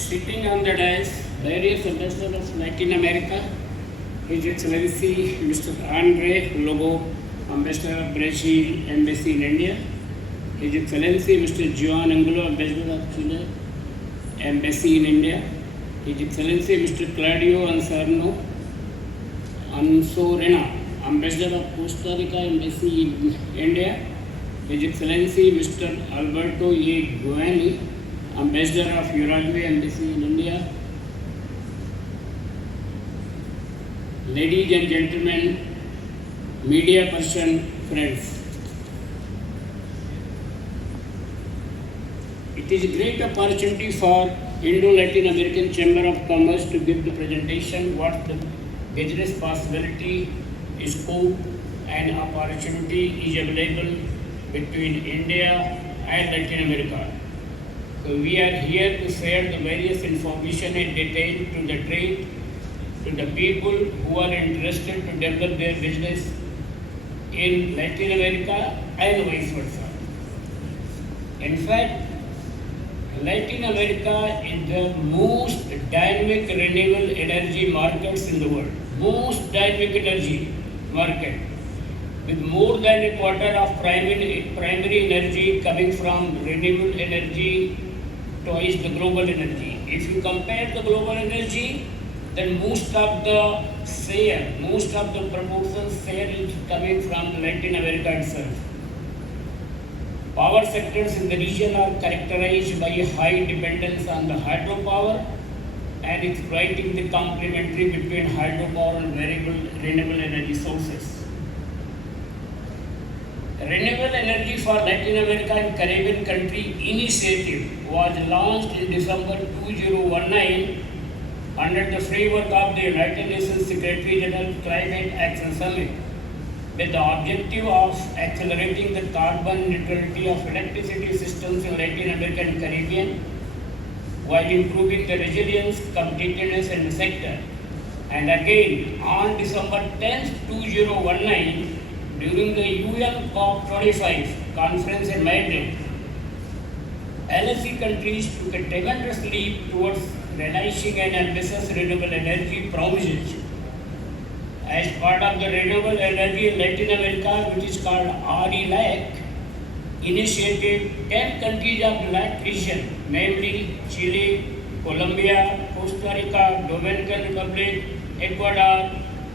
Sitting on the dais, various ambassadors of Latin America, His Excellency Mr. Andre Lobo, Ambassador of Brazil Embassy in India, His Excellency Mr. Juan Angulo, Ambassador of Chile Embassy in India, His Excellency Mr. Claudio Ansorena, Ambassador of Costa-Rica Embassy in India, His Excellency Mr. Alberto E. Guani, Ambassador of Uruguay Embassy in India, ladies and gentlemen, media person, friends. It is a great opportunity for Indo-Latin American Chamber of Commerce to give the presentation what the business possibility, scope and opportunity is available between India and Latin America. So we are here to share the various information and detail to the trade, to the people who are interested to develop their business in Latin America and vice versa. In fact, Latin America is the most dynamic renewable energy markets in the world. Most dynamic energy market, with more than a quarter of primary energy coming from renewable energy twice the global energy. If you compare the global energy, then most of the proportion share is coming from Latin America itself. Power sectors in the region are characterized by a high dependence on the hydropower and exploiting the complementary between hydropower and renewable energy sources. Renewable Energy for Latin America and Caribbean Country initiative was launched in December 2019 under the framework of the United Nations Secretary General Climate Action Summit, with the objective of accelerating the carbon neutrality of electricity systems in Latin America and Caribbean, while improving the resilience, competitiveness in the sector. And again, on December 10, 2019, during the UN COP25 conference in Madrid, ILACC countries took a tremendous leap towards realizing an ambitious renewable energy promises. As part of the renewable energy in Latin America, which is called ILACC initiative, 10 countries of the LAC region, namely Chile, Colombia, Costa Rica, Dominican Republic, Ecuador,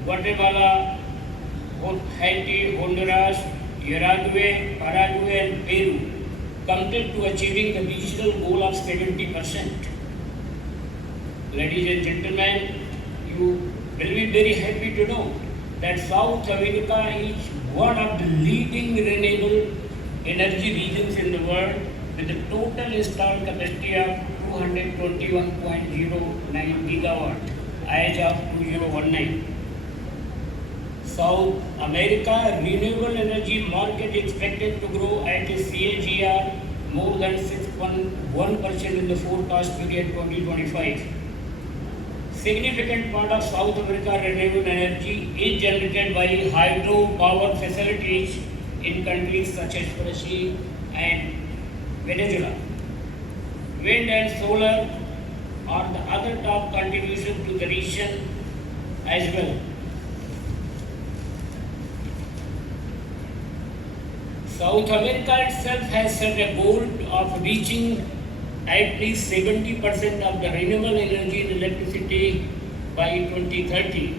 Guatemala, Haiti, Honduras, Uruguay, Paraguay and Peru, committed to achieving the regional goal of 70%. Ladies and gentlemen, you will be very happy to know that South America is one of the leading renewable energy regions in the world, with a total installed capacity of 221.09 gigawatt as of 2019. South America renewable energy market is expected to grow at a CAGR more than 6.1% in the forecast period 2025. Significant part of South America renewable energy is generated by hydropower facilities in countries such as Brazil and Venezuela. Wind and solar are the other top contribution to the region as well. South America itself has set a goal of reaching at least 70% of the renewable energy and electricity by 2030.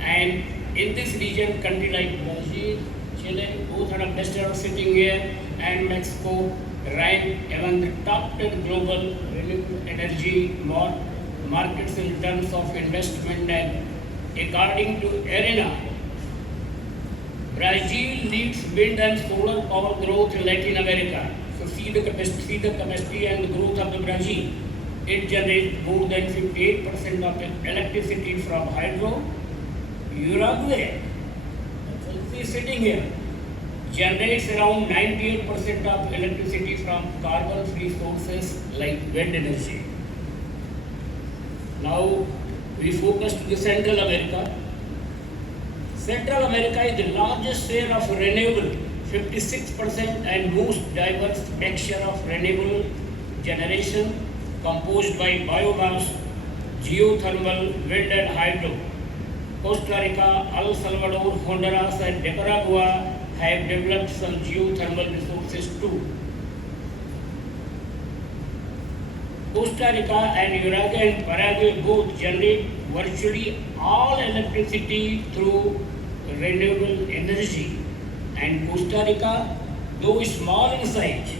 And in this region, countries like Brazil, Chile, both are ambassadors sitting here, and Mexico rank among the top 10 global renewable energy markets in terms of investment. And according to ARENA, Brazil leads wind and solar power growth in Latin America. So see the capacity and the growth of the Brazil. It generates more than 58% of the electricity from hydro. Uruguay, sitting here, generates around 98% of electricity from carbon-free sources like wind energy. Now we focus to the Central America. Central America is the largest share of renewable, 56%, and most diverse mixture of renewable generation composed by biomass, geothermal, wind and hydro. Costa Rica, El Salvador, Honduras and Nicaragua have developed some geothermal resources too. Costa Rica and Uruguay and Paraguay both generate virtually all electricity through renewable energy. And Costa Rica, though small in size,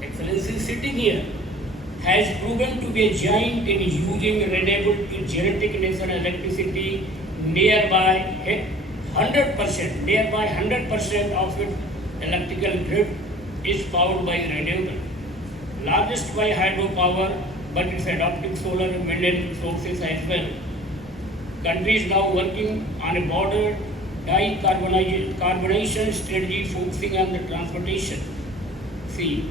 Excellency sitting here, has proven to be a giant in using renewable to genetic national electricity nearby 100% of its electrical grid is powered by renewable. Largest by hydropower, but it's adopting solar and wind sources as well. Countries now working on a border decarbonization strategy focusing on the transportation. See,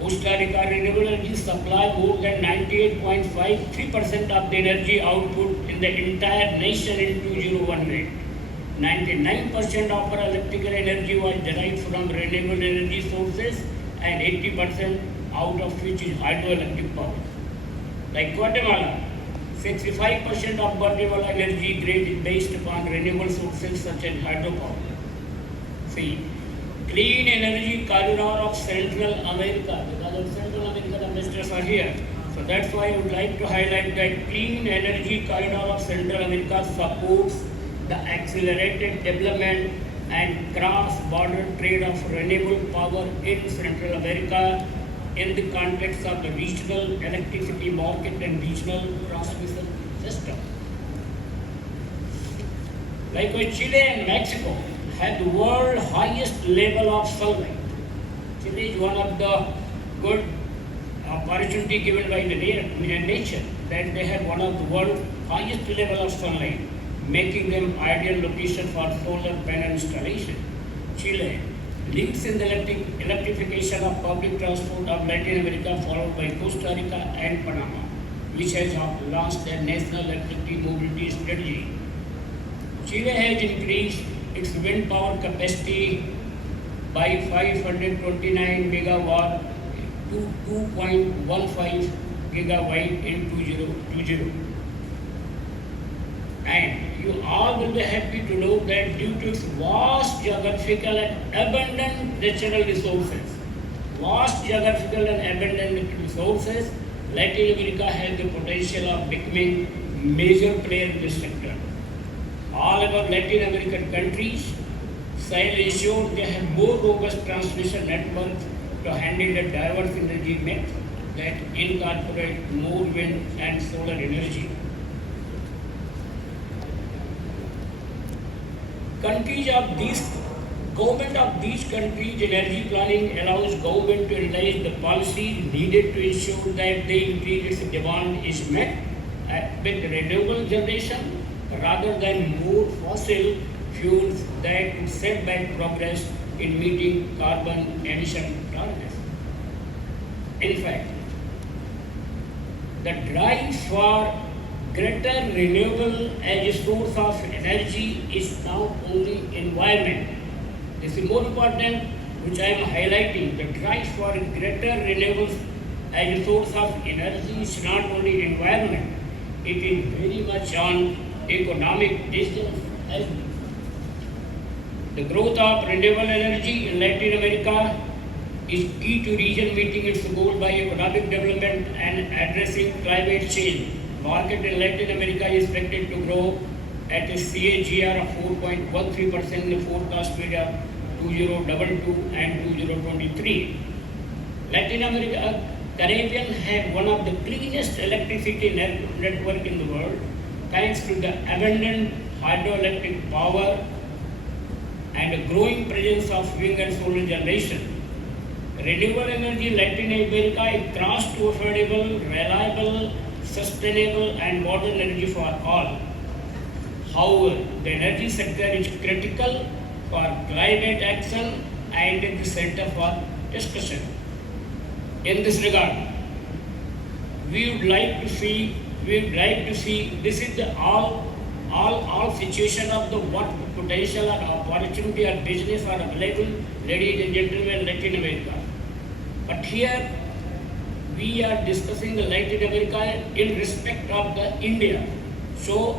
Costa Rica renewable energy supply more than 98.53% of the energy output in the entire nation in 2018. 99% of our electrical energy was derived from renewable energy sources and 80% out of which is hydroelectric power. Like Guatemala, 65% of Guatemala energy grid is based upon renewable sources such as hydropower. See, clean energy corridor of Central America, because of Central America the ministers are here. So that's why I would like to highlight that clean energy corridor of Central America supports the accelerated development and cross-border trade of renewable power in Central America in the context of the regional electricity market and regional transmission system. Likewise, Chile and Mexico have the world highest level of sunlight. Chile is one of the good opportunity given by the nature that they have one of the world's highest level of sunlight, making them ideal location for solar panel installation. Chile leads in the electrification of public transport of Latin America, followed by Costa Rica and Panama, which has launched their national electricity mobility strategy. Chile has increased its wind power capacity by 529 megawatt to 2.15 gigawatt in 2020. And you all will be happy to know that due to its vast geographical and abundant natural resources, Latin America has the potential of becoming major player in this sector. All our Latin American countries shall ensure they have more robust transmission networks to handle the diverse energy mix that incorporate more wind and solar energy. Government of these countries energy planning allows government to realize the policies needed to ensure that the increase its demand is met with renewable generation rather than more fossil fuels that would set back progress in meeting carbon emission targets. In fact, the drive for greater renewable as a source of energy is not only environment. This is more important, which I am highlighting. The drive for greater renewables as a source of energy is not only environment, it is very much on economic distance as well. The growth of renewable energy in Latin America is key to region meeting its goal by economic development and addressing climate change. Market in Latin America is expected to grow at a CAGR of 4.13% in the forecast period 2022 and 2023. Latin America, Caribbean had one of the cleanest electricity network in the world thanks to the abundant hydroelectric power and a growing presence of wind and solar generation. Renewable energy in Latin America is crossed to affordable, reliable, sustainable and modern energy for all. However, the energy sector is critical for climate action and at the center for discussion. In this regard, we would like to see this is the all situation of the what potential or opportunity or business are available, ladies and gentlemen, Latin America. But here we are discussing the Latin America in respect of the India. So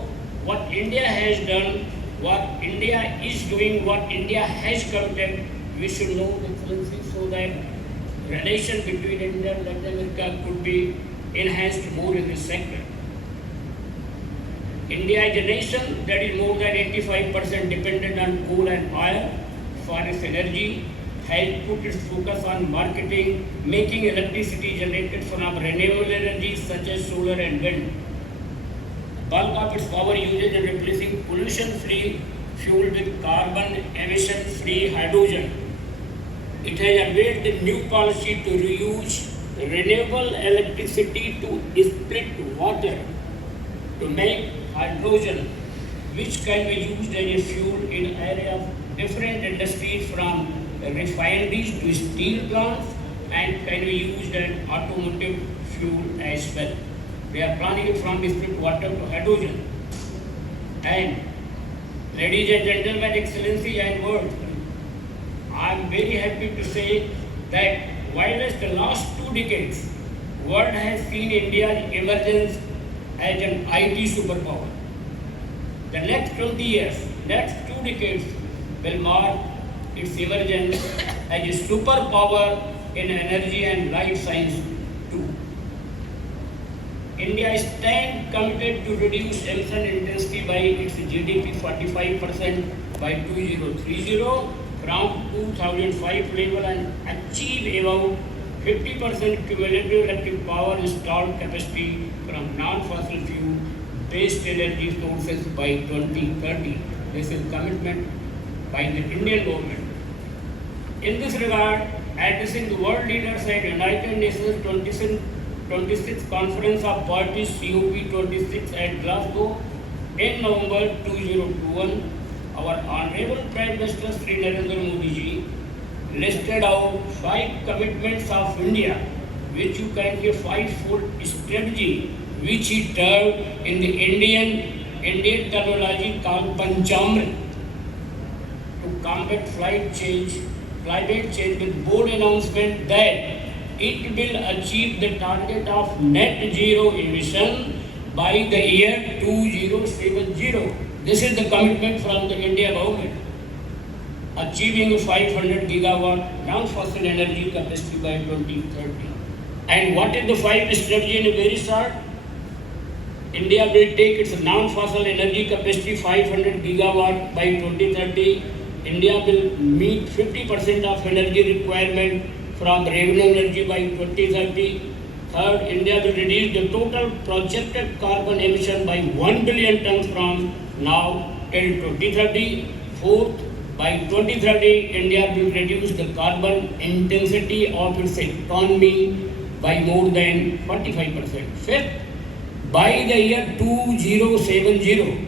what India has done, what India is doing, what India has committed, we should know, Excellency, so that relation between India and Latin America could be enhanced more in this sector. India is a nation that is more than 85% dependent on coal and oil for its energy, has put its focus on marketing, making electricity generated from renewable energy such as solar and wind. Bulk of its power usage in replacing pollution-free fuel with carbon emission-free hydrogen. It has unveiled a new policy to reuse renewable electricity to split water to make hydrogen, which can be used as a fuel in area of different industries from refineries to steel plants and can be used as automotive fuel as well. They are planning it from split water to hydrogen. And ladies and gentlemen, Excellency and world, I am very happy to say that while the last 2 decades, world has seen India's emergence as an IT superpower. The next 20 years, next 2 decades will mark its emergence as a superpower in energy and life science too. India stands committed to reduce emission intensity by its GDP 45% by 2030 from 2005 level and achieve about 50% cumulative electric power installed capacity from non-fossil fuel based energy sources by 2030. This is commitment by the Indian government. In this regard, addressing the world leaders at United Nations 26th Conference of Parties COP26 at Glasgow in November 2021, our Honorable Prime Minister Sri Narendra Modi ji listed out 5 commitments of India, which you can see 5-fold strategy, which he termed in the Indian terminology called Panchamrit, to combat climate change with bold announcement that it will achieve the target of net zero emission by the year 2070. This is the commitment from the India government. Achieving 500 gigawatt non-fossil energy capacity by 2030. And what is the 5 strategy in a very short? India will take its non-fossil energy capacity 500 gigawatt by 2030. India will meet 50% of energy requirement from renewable energy by 2030. Third, India will reduce the total projected carbon emission by 1 billion tons from now till 2030. Fourth, by 2030, India will reduce the carbon intensity of its economy by more than 45%. Fifth, by the year 2070,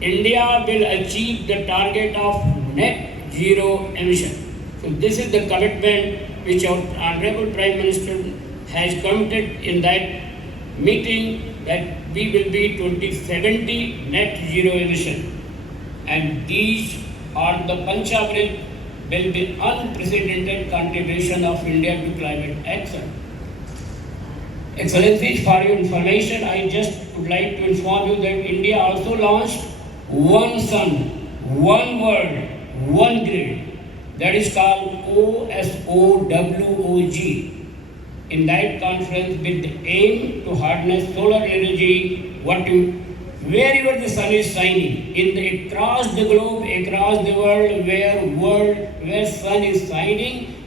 India will achieve the target of net zero emission. So this is the commitment which our Honorable Prime Minister has committed in that meeting, that we will be 2070 net zero emission. And these are the Panchamrit will be unprecedented contribution of India to climate action. Excellencies, for your information, I just would like to inform you that India also launched One Sun, One World, One Grid, that is called OSOWOG. In that conference, with the aim to harness solar energy, wherever the sun is shining, across the globe, across the world, where sun is shining,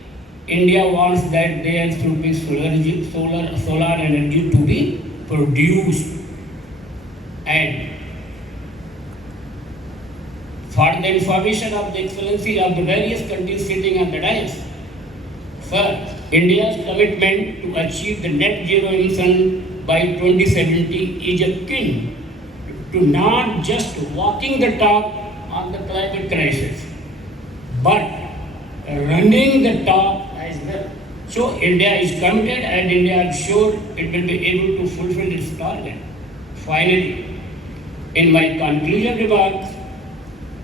India wants that there should be solar energy to be produced. And for the information of the Excellency of the various countries sitting on the dais, first, India's commitment to achieve the net zero emission by 2070 is akin to not just walking the talk on the climate crisis, but running the talk as well. So India is committed and India is sure it will be able to fulfill its target. Finally, in my conclusion remarks,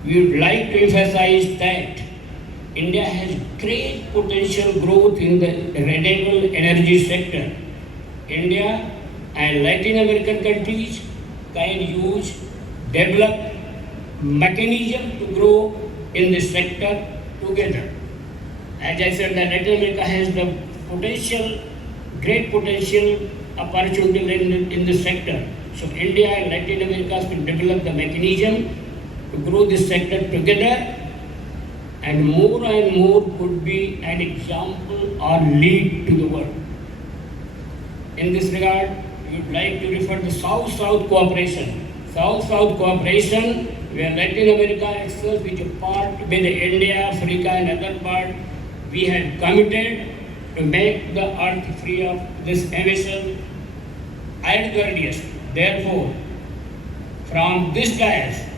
we would like to emphasize that India has great potential growth in the renewable energy sector. India and Latin American countries can use develop mechanism to grow in this sector together. As I said, that Latin America has the potential, great potential opportunity in this sector. So India and Latin America will develop the mechanism to grow this sector together, and more could be an example or lead to the world. In this regard, we would like to refer to South-South cooperation. South-South cooperation, where Latin America excels, which a part with India, Africa and other part, we have committed to make the earth free of this emission at the earliest. Therefore, from this dais,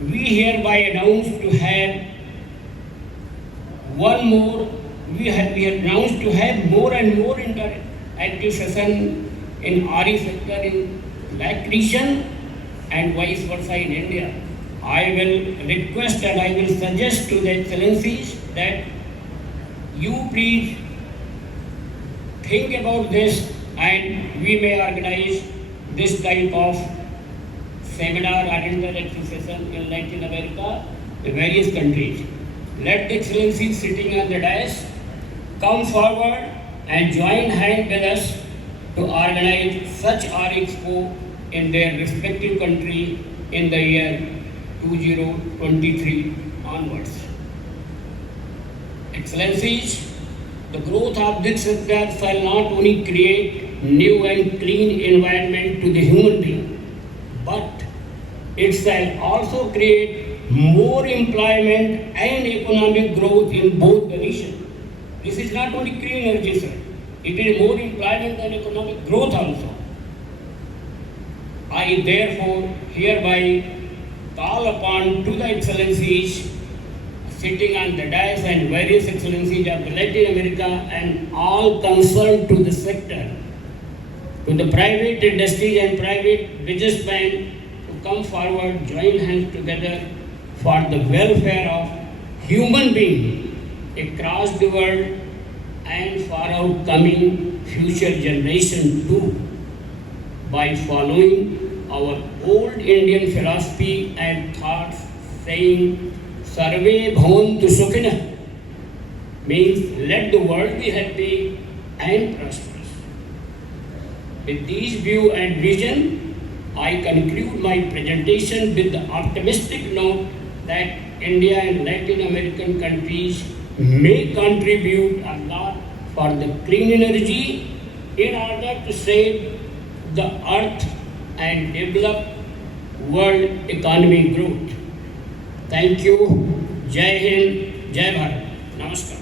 we hereby announce to have one more, we announced to have more and more interactive session in RE sector in LACC region and vice versa in India. I will request and I will suggest to the Excellencies that you please think about this, and we may organize this type of seminar or interactive session in Latin America, in various countries. Let the Excellencies sitting on the dais come forward and join hand with us to organize such REXPO in their respective country in the year 2023 onwards. Excellencies, the growth of this sector shall not only create new and clean environment to the human being, but it shall also create more employment and economic growth in both the region. This is not only clean energy, sir. It is more employment and economic growth also. I therefore hereby call upon to the Excellencies sitting on the dais and various Excellencies of Latin America and all concerned to the sector, to the private industry and private businessmen to come forward, join hands together for the welfare of human beings across the world and for our coming future generation too, by following our old Indian philosophy and thoughts saying Sarve Bhavantu Sukhina, means let the world be happy and prosperous. With these view and vision, I conclude my presentation with the optimistic note that India and Latin American countries may contribute a lot for the clean energy in order to save the earth and develop world economic growth. Thank you. Jai Hind, Jai Bharat. Namaskar.